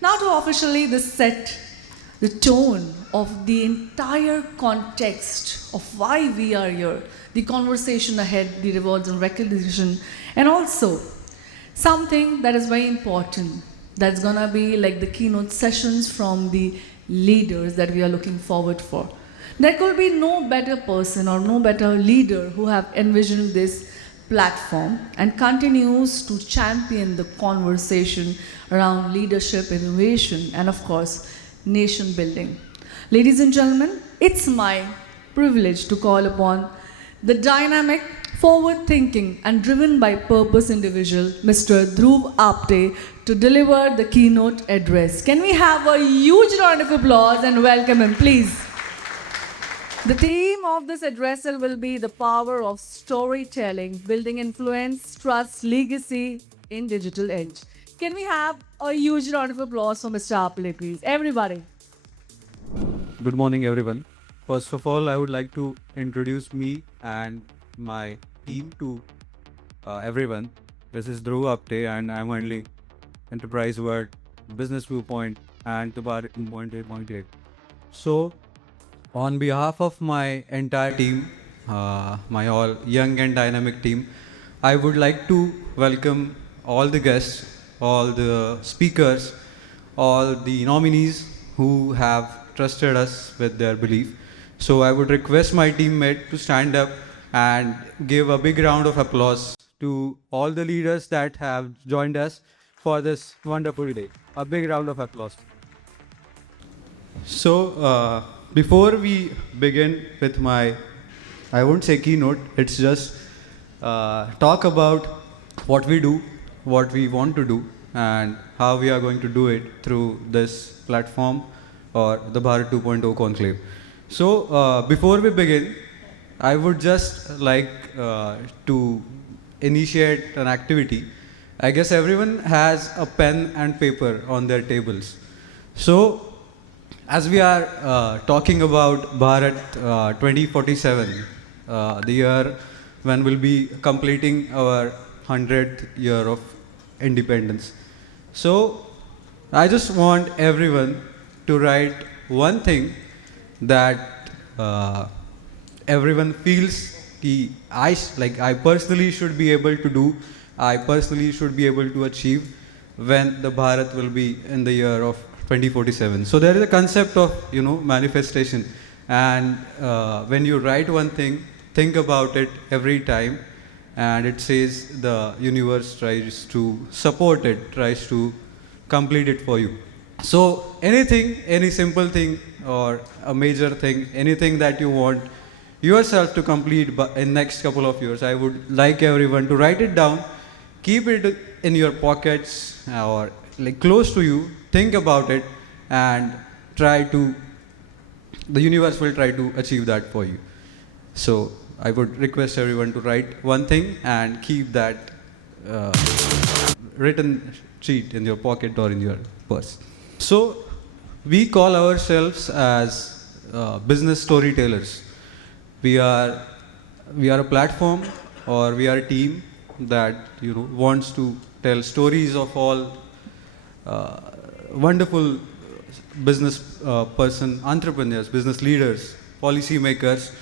Now to officially this set the tone of the entire context of why we are here, the conversation ahead, the rewards and recognition, and also something that is very important. That's gonna be like the keynote sessions from the leaders that we are looking forward for. There could be no better person or no better leader who have envisioned this platform and continues to champion the conversation around leadership, innovation, and of course, nation building. Ladies and gentlemen, it's my privilege to call upon the dynamic, forward thinking, and driven by purpose individual, Mr. Dhruv Apte, to deliver the keynote address. Can we have a huge round of applause and welcome him, please? The theme of this addressal will be the power of storytelling, building influence, trust, legacy in digital age. Can we have a huge round of applause for Mr. Apte, please? Everybody. Good morning, everyone. First of all, I would like to introduce me and my team to everyone. This is Dhruv Apte, and I'm handling Enterprise World, Business Viewpoint, and the Bharat 2.0 So, on behalf of my entire team, my all young and dynamic team, I would like to welcome all the guests, all the speakers, all the nominees who have trusted us with their belief. So I would request my teammate to stand up and give a big round of applause to all the leaders that have joined us for this wonderful day. A big round of applause. So before we begin with my, I won't say keynote, it's just talk about what we do, what we want to do, and how we are going to do it through this platform or the Bharat 2.0 Conclave. So before we begin, I would just like to initiate an activity. I guess everyone has a pen and paper on their tables. So as we are talking about Bharat 2047, the year when we'll be completing our 100th year of independence. So I just want everyone to write one thing that everyone feels I personally should be able to do, I personally should be able to achieve when the Bharat will be in the year of 2047. So there is a concept of manifestation, and when you write one thing, think about it every time, and it says the universe tries to support it, tries to complete it for you. So anything, any simple thing or a major thing, anything that you want yourself to complete in next couple of years, I would like everyone to write it down, keep it in your pockets or like close to you, think about it, and the universe will try to achieve that for you. So I would request everyone to write one thing and keep that written sheet in your pocket or in your purse. So we call ourselves as business storytellers. We are a platform, or we are a team that wants to tell stories of all wonderful business entrepreneurs, business leaders, policy makers,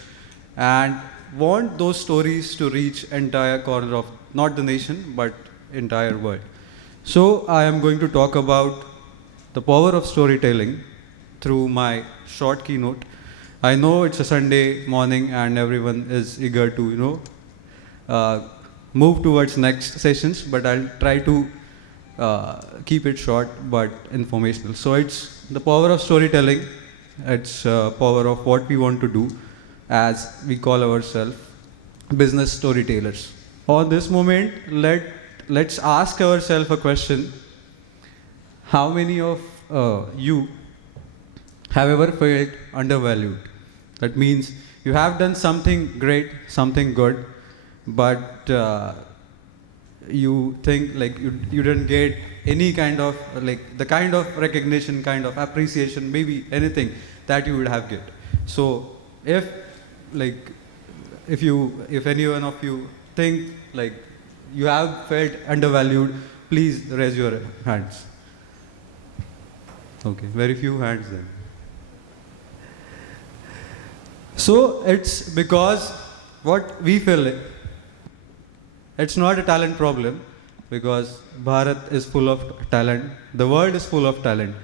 and want those stories to reach entire corner of not the nation but entire world. So I am going to talk about the power of storytelling through my short keynote. I know it's a Sunday morning and everyone is eager to move towards next sessions, but I'll try to keep it short but informational. So it's the power of storytelling. It's power of what we want to do, as we call ourselves business storytellers. On this moment, let's ask ourselves a question. How many of you have ever felt undervalued? That means you have done something great, something good, but you think like you didn't get any kind of the kind of recognition, kind of appreciation, maybe anything that you would have get. So if any one of you think like you have felt undervalued, please raise your hands. Okay, very few hands then. So it's because what we feel, it's not a talent problem because Bharat is full of talent. The world is full of talent.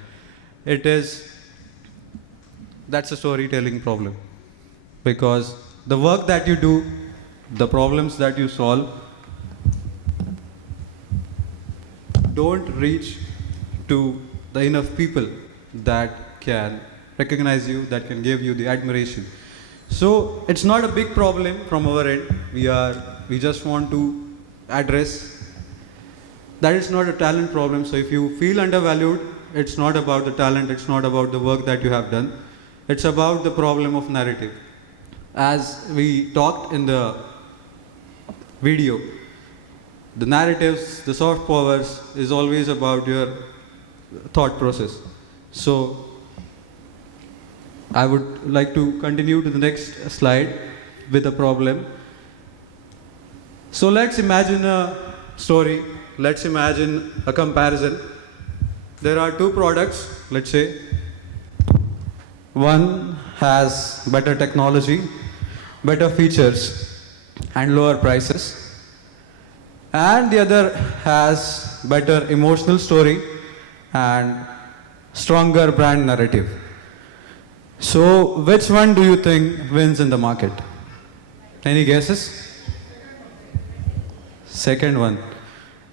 It is, that's a storytelling problem because the work that you do, the problems that you solve don't reach to the enough people that can recognize you, that can give you the admiration. So it's not a big problem from our end. We just want to address that it's not a talent problem. So if you feel undervalued, it's not about the talent, it's not about the work that you have done. It's about the problem of narrative. As we talked in the video, the narratives, the soft powers is always about your thought process. So I would like to continue to the next slide with a problem. So let's imagine a story. Let's imagine a comparison. There are two products, let's say. One has better technology, better features, and lower prices. And the other has better emotional story and stronger brand narrative. So which one do you think wins in the market? Any guesses? Second one.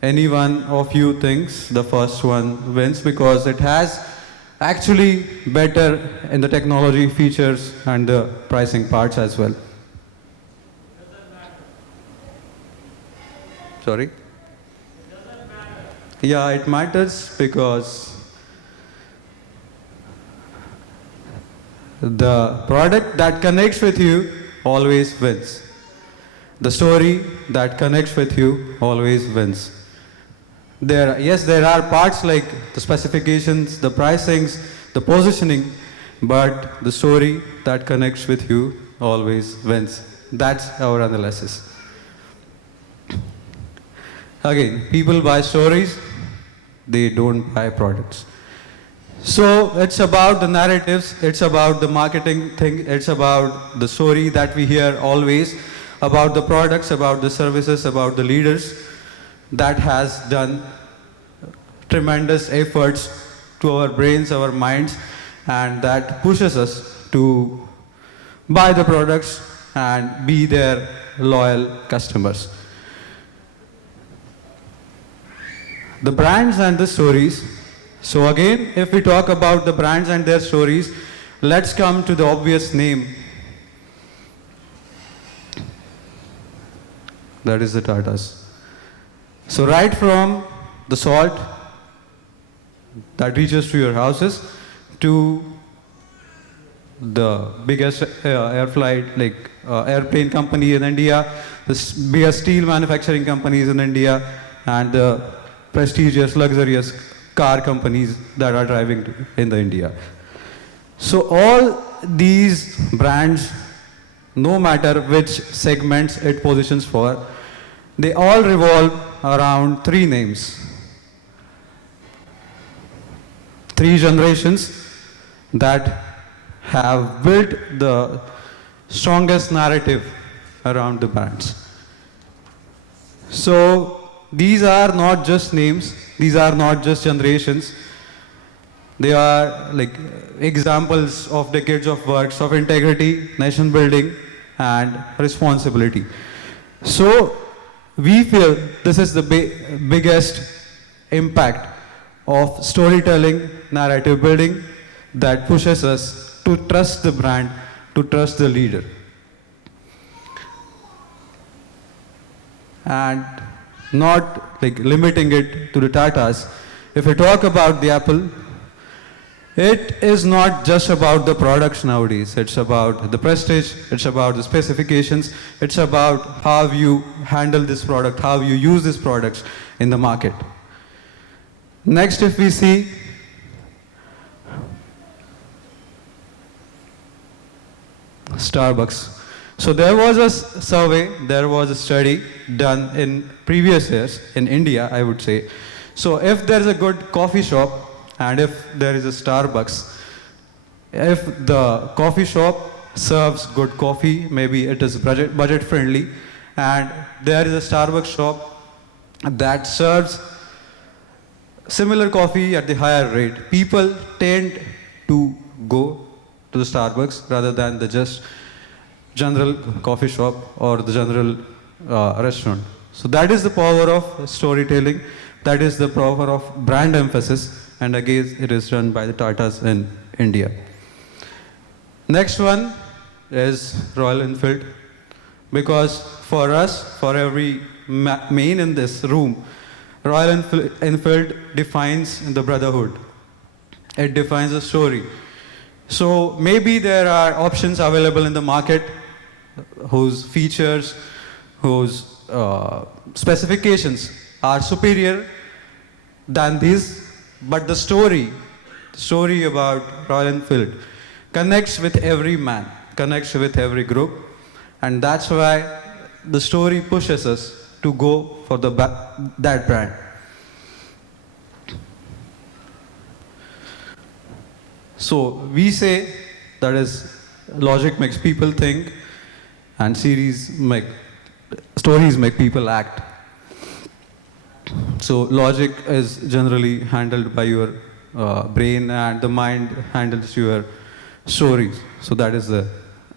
Any one of you thinks the first one wins because it has actually better in the technology features and the pricing parts as well. Sorry? Yeah, it matters because the product that connects with you always wins. The story that connects with you always wins. Yes, there are parts like the specifications, the pricings, the positioning, but the story that connects with you always wins. That's our analysis. Again, people buy stories, they don't buy products. So it's about the narratives, it's about the marketing thing, it's about the story that we hear always, about the products, about the services, about the leaders that has done tremendous efforts to our brains, our minds, and that pushes us to buy the products and be their loyal customers. The brands and the stories. So again, if we talk about the brands and their stories, let's come to the obvious name. That is the Tatas. So right from the salt that reaches to your houses to the biggest airplane company in India, the biggest steel manufacturing companies in India, and the prestigious, luxurious car companies that are driving in the India. So all these brands, no matter which segments it positions for, they all revolve around three names. Three generations that have built the strongest narrative around the brands. So these are not just names, these are not just generations. They are like examples of decades of works of integrity, nation building, and responsibility. So we feel this is the biggest impact of storytelling, narrative building that pushes us to trust the brand, to trust the leader. And not like limiting it to the Tatas. If we talk about the Apple, it is not just about the products nowadays. It's about the prestige, it's about the specifications, it's about how you handle this product, how you use these products in the market. Next, if we see Starbucks. So there was a survey, there was a study done in previous years in India, I would say. So if there's a good coffee shop and if there is a Starbucks, if the coffee shop serves good coffee, maybe it is budget friendly, and there is a Starbucks shop that serves similar coffee at the higher rate, people tend to go to the Starbucks rather than the just general coffee shop or the general restaurant. So that is the power of storytelling. That is the power of brand emphasis. And again, it is run by the Tatas in India. Next one is Royal Enfield. Because for us, for every main in this room, Royal Enfield defines the brotherhood. It defines the story. So maybe there are options available in the market whose features, whose specifications are superior than these, but the story about Royal Enfield connects with every man, connects with every group, and that's why the story pushes us to go for that brand. So we say that is logic makes people think and stories make people act. So logic is generally handled by your brain and the mind handles your stories. So that is the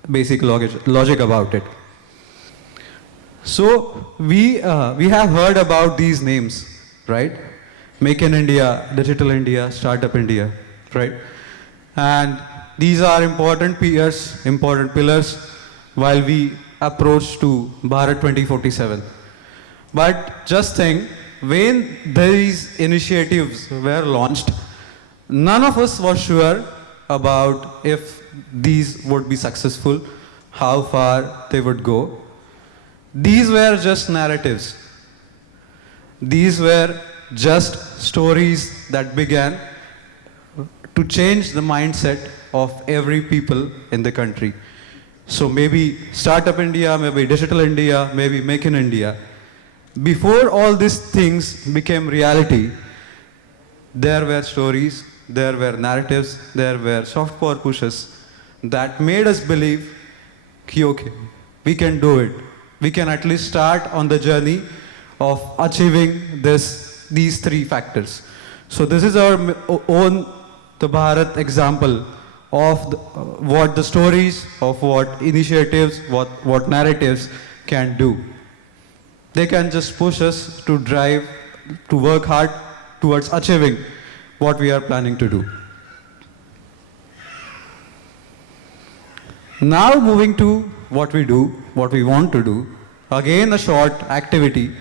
basic logic about it. So we have heard about these names, right? Make in India, Digital India, Startup India, right? And these are important pillars while we approach to Bharat 2047. But just think, when these initiatives were launched, none of us was sure about if these would be successful, how far they would go. These were just narratives. These were just stories that began to change the mindset of every people in the country. So maybe Startup India, maybe Digital India, maybe Make in India. Before all these things became reality, there were stories, there were narratives, there were soft power pushes that made us believe, okay, we can do it. We can at least start on the journey of achieving these three factors. So this is our own the Bharat example of what the stories, of what initiatives, what narratives can do. They can just push us to drive, to work hard towards achieving what we are planning to do. Now moving to what we do, what we want to do. Again a short activity,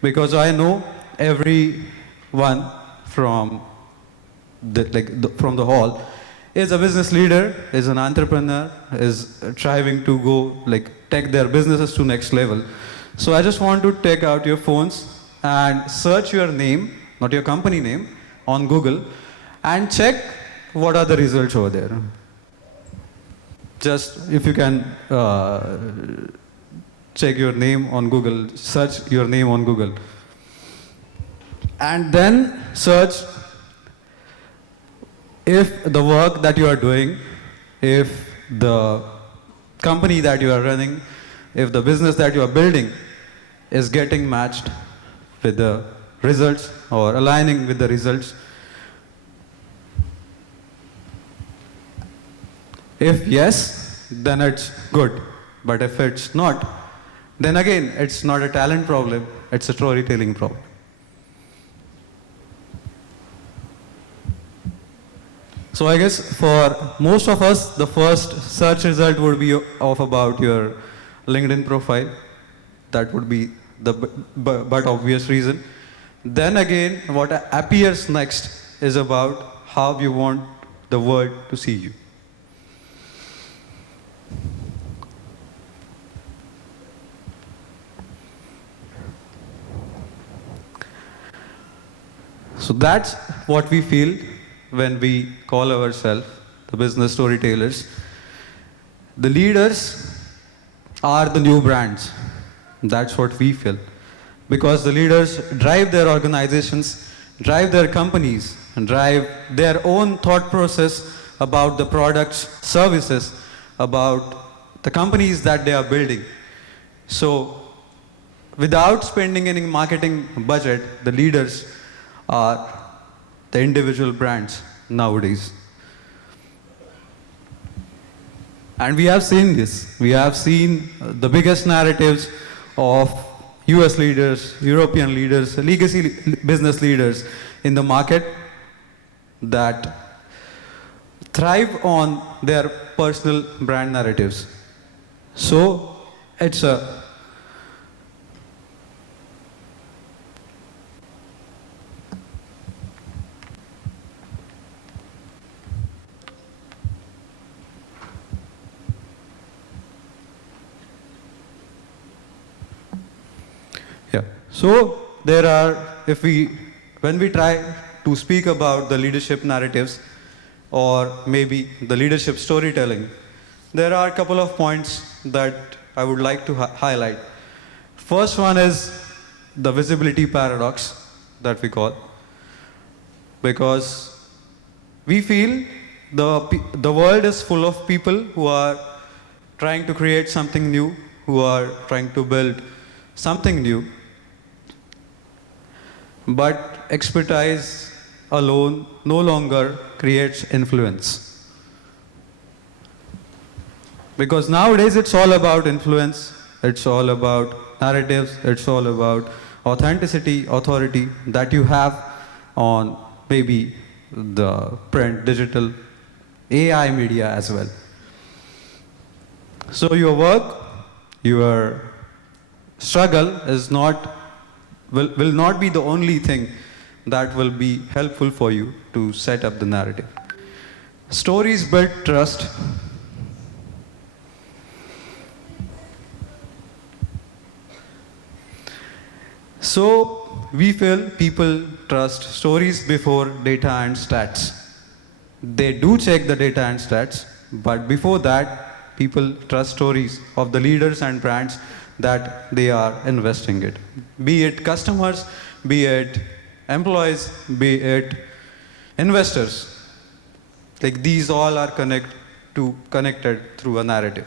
because I know everyone from from the hall is a business leader, is an entrepreneur, is striving to go take their businesses to next level. So I just want to take out your phones and search your name, not your company name, on Google and check what are the results over there. Just if you can check your name on Google, search your name on Google. And then search if the work that you are doing, if the company that you are running, if the business that you are building is getting matched with the results or aligning with the results. If yes, then it's good. But if it's not, then again, it's not a talent problem, it's a storytelling problem. So I guess for most of us, the first search result would be of about your LinkedIn profile. That would be the but obvious reason. Then again, what appears next is about how you want the world to see you. So that's what we feel when we call ourselves the business storytellers. The leaders are the new brands. That's what we feel. Because the leaders drive their organizations, drive their companies and drive their own thought process about the products, services, about the companies that they are building. So, without spending any marketing budget, the leaders are the individual brands nowadays. And we have seen this. We have seen the biggest narratives of US leaders, European leaders, legacy business leaders in the market that thrive on their personal brand narratives. So it's a yeah. So there are, when we try to speak about the leadership narratives or maybe the leadership storytelling, there are a couple of points that I would like to highlight. First one is the visibility paradox that we call, because we feel the world is full of people who are trying to create something new, who are trying to build something new, but expertise alone no longer creates influence. Because nowadays it's all about influence, it's all about narratives, it's all about authenticity, authority that you have on maybe the print, digital, AI media as well. So your work, your struggle is will not be the only thing that will be helpful for you to set up the narrative. Stories build trust. So we feel people trust stories before data and stats. They do check the data and stats, but before that, people trust stories of the leaders and brands that they are investing in. Be it customers, be it employees, be it investors. Like these all are connected through a narrative.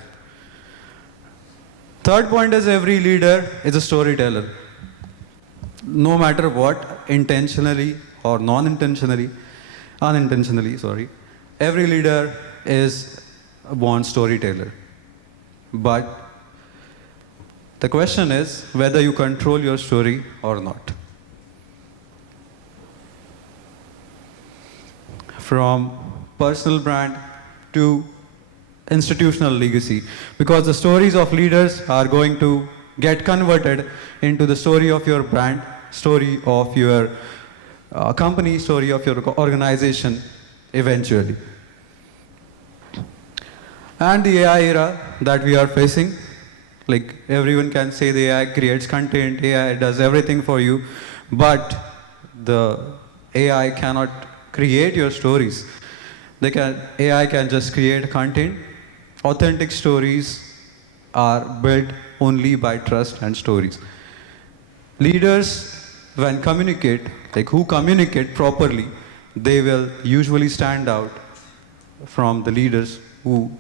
Third point is every leader is a storyteller. No matter what, intentionally or unintentionally, sorry, every leader is a born storyteller. But the question is whether you control your story or not. From personal brand to institutional legacy, because the stories of leaders are going to get converted into the story of your brand, story of your company, story of your organization eventually. And the AI era that we are facing, like everyone can say the AI creates content, AI does everything for you, but the AI cannot create your stories. AI can just create content. Authentic stories are built only by trust and stories. Leaders, when communicate, like who communicate properly, they will usually stand out from the leaders who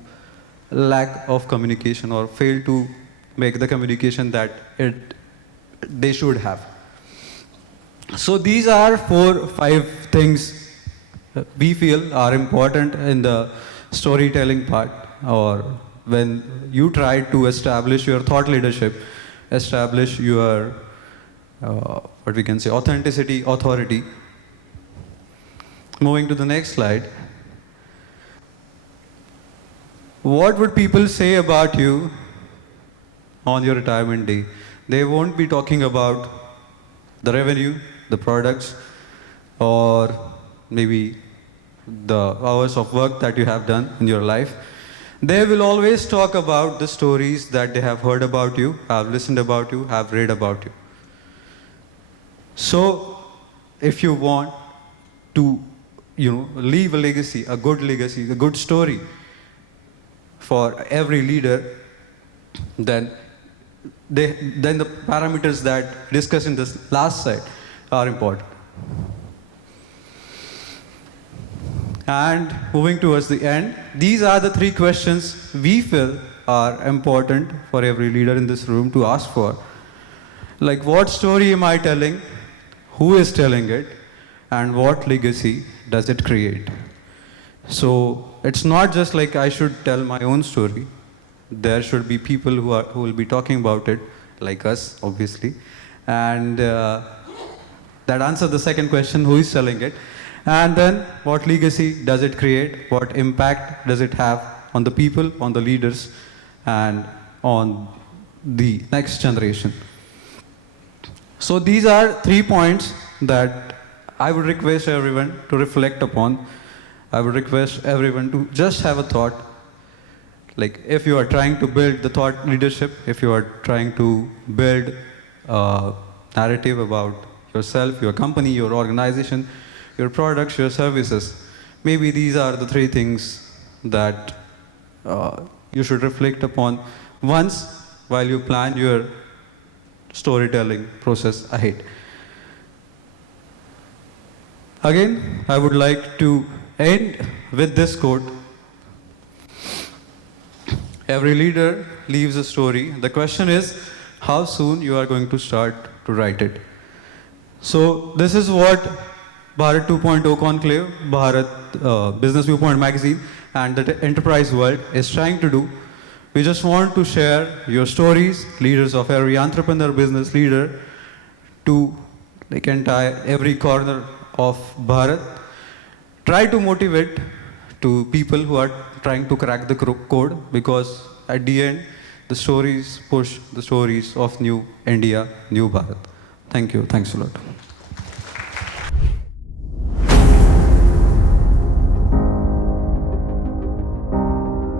lack of communication or fail to make the communication that they should have. So these are 4-5 things we feel are important in the storytelling part, or when you try to establish your thought leadership, establish your what we can say authenticity, authority. Moving to the next slide. What would people say about you on your retirement day? They won't be talking about the revenue, the products, or maybe the hours of work that you have done in your life. They will always talk about the stories that they have heard about you, have listened about you, have read about you. So, if you want to, leave a legacy, a good story for every leader, then the parameters that discussed in this last slide are important. And moving towards the end, these are the three questions we feel are important for every leader in this room to ask for. Like, what story am I telling? Who is telling it? And what legacy does it create? So it's not just like I should tell my own story. There should be people who will be talking about it, like us, obviously. And that answers the second question, who is telling it? And then, what legacy does it create? What impact does it have on the people, on the leaders, and on the next generation? So these are 3 points that I would request everyone to reflect upon. I would request everyone to just have a thought. Like, if you are trying to build the thought leadership, if you are trying to build a narrative about yourself, your company, your organization, your products, your services, maybe these are the 3 things that you should reflect upon once while you plan your storytelling process ahead. Again, I would like to end with this quote. Every leader leaves a story. The question is, how soon you are going to start to write it. So this is what Bharat 2.0 Conclave, Bharat Business Viewpoint magazine, and the enterprise world is trying to do. We just want to share your stories, leaders of every entrepreneur, business leader, to like every corner of Bharat. Try to motivate to people who are trying to crack the code, because at the end, the stories push the stories of new India, new Bharat. Thank you. Thanks a lot.